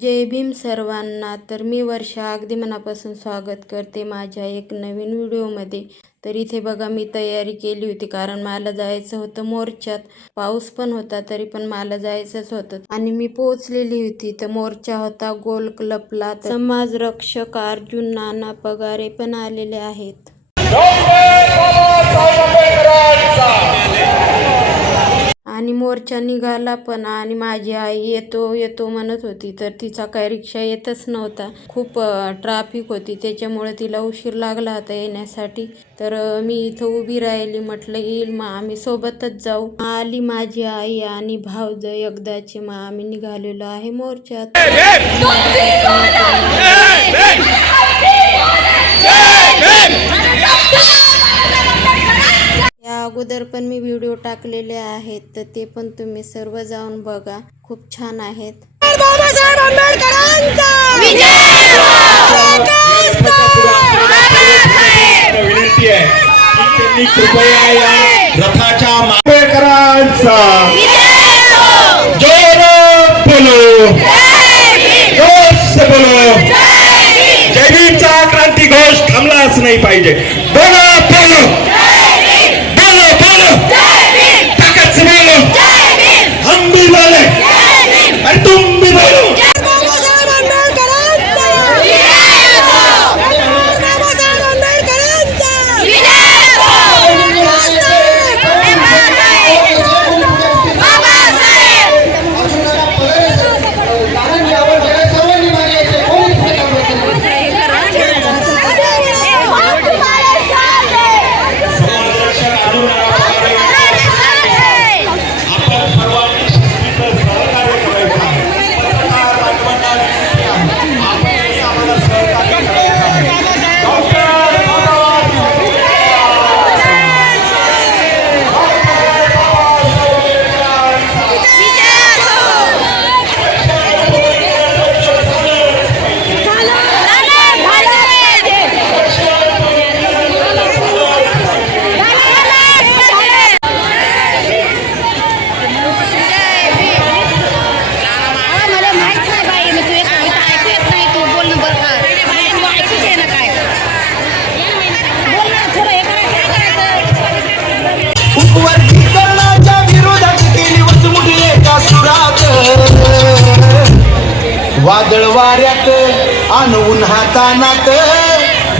जय भीम सर्वांना. तर मी वर्षा अगदी मनापासून स्वागत करते माझ्या एक नवीन व्हिडिओमध्ये. तर इथे बघा मी तयारी केली होती कारण मला जायचं होतं मोर्चात. पाऊस पण होता तरी पण मला जायचंच होतं आणि मी पोहोचलेली होती. तर मोर्चा होता गोल क्लबला. समाज रक्षक अर्जुन नाना पगारे पण आलेले आहेत. आणि मोर्चा निघाला पण आणि माझी आई येतो येतो म्हणत होती तर तिचा काय रिक्षा येतच नव्हता. खूप ट्रॅफिक होती त्याच्यामुळे तिला उशीर लागला होता येण्यासाठी. तर मी इथं उभी राहिली, म्हटलं येईल मग आम्ही सोबतच जाऊ. आली माझी आई आणि भावजं एकदाची. मग आम्ही निघालेलो आहे मोर्चात. या अगोदर पण मी व्हिडिओ टाकलेले आहेत तर ते पण तुम्ही सर्व जाऊन बघा, खूप छान आहेत. बाबासाहेब आंबेडकरांचा विनंती आहे की त्यांनी कृपया या रथाच्या आंबेडकरांचा जोरात बोलो, जोर से बोलो. जय भीमचा क्रांती घोष थांबलाच नाही पाहिजे. बोलो बोलो बोलो बोलो, ताकद से बोलो. हम भी बोले और तुम भी बोलो. बाबासाहेब आंबेडकरांचा बाबासाहेब आंबेडकरांचा वर्गीकरणाच्या विरोधात केली वचमुठी एका सुरात. वादळ वाऱ्यात आणून हातानात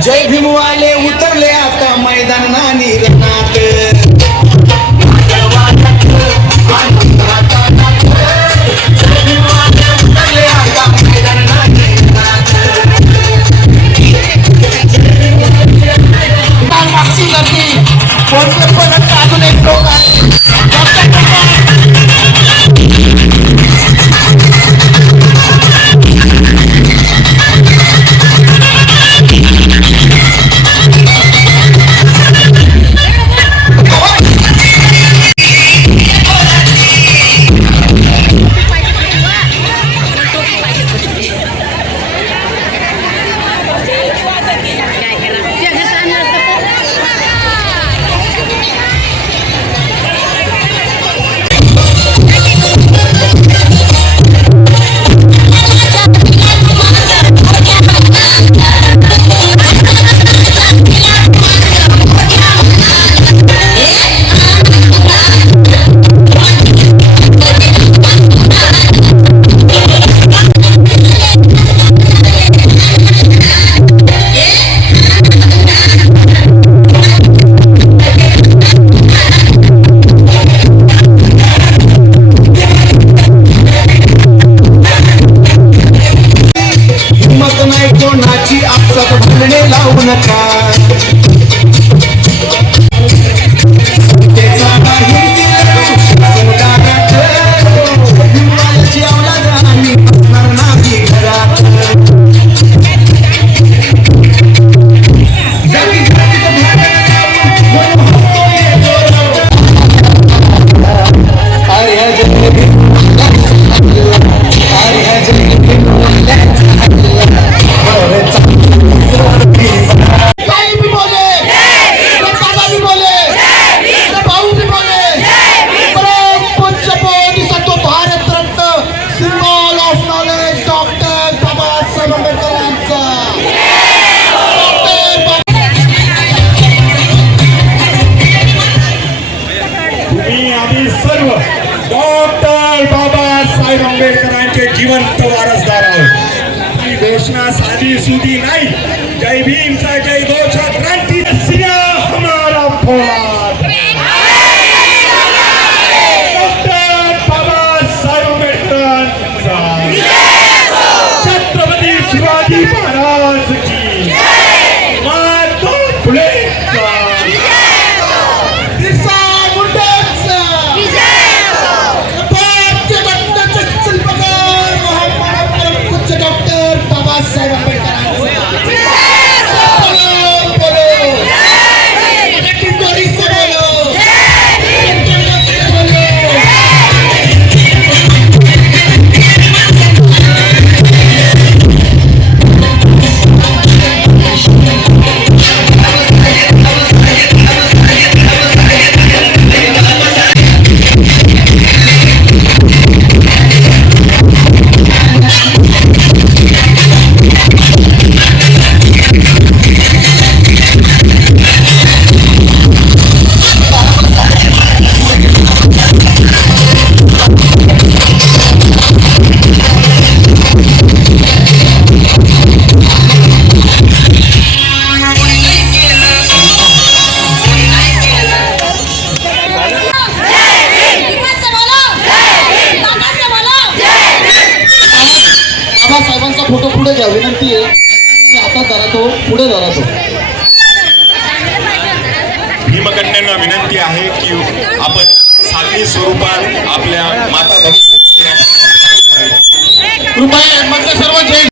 जय भीमवाले उतरले आता मैदान नानी रणात. वादळ वाऱ्यात आणून हातानात जय भीमवाले उतरले आता मैदान नानी रणात. कोणते पण अजून एक लोक प्राप्त वारसदार आहोत. ही घोषणा साधी सुधी नाही. जय भीमचा जय घोष क्रांती सिंह हमारा फौलाद. डॉक्टर बाबासाहेब आंबेडकरांचा, छत्रपती शिवाजी महाराज की, महात्मा फुलेंचा, बिरसा मुंडांचा, भारतीय घटनेचे शिल्पकार महामानव पूज्य डॉक्टर बाबासाहेब आंबेडकरांचा. बोलो, बोलो. मराठी जोडी से बोलो. बोलो. बाबासाहेबांचा फोटो पुढे घ्या विनंती आहे. हातात धरा तो, पुढे धरा तो. भीमकन्यांना विनंती आहे की आपण साधी स्वरूपात आपल्या माता कृपया मधले सर्व जय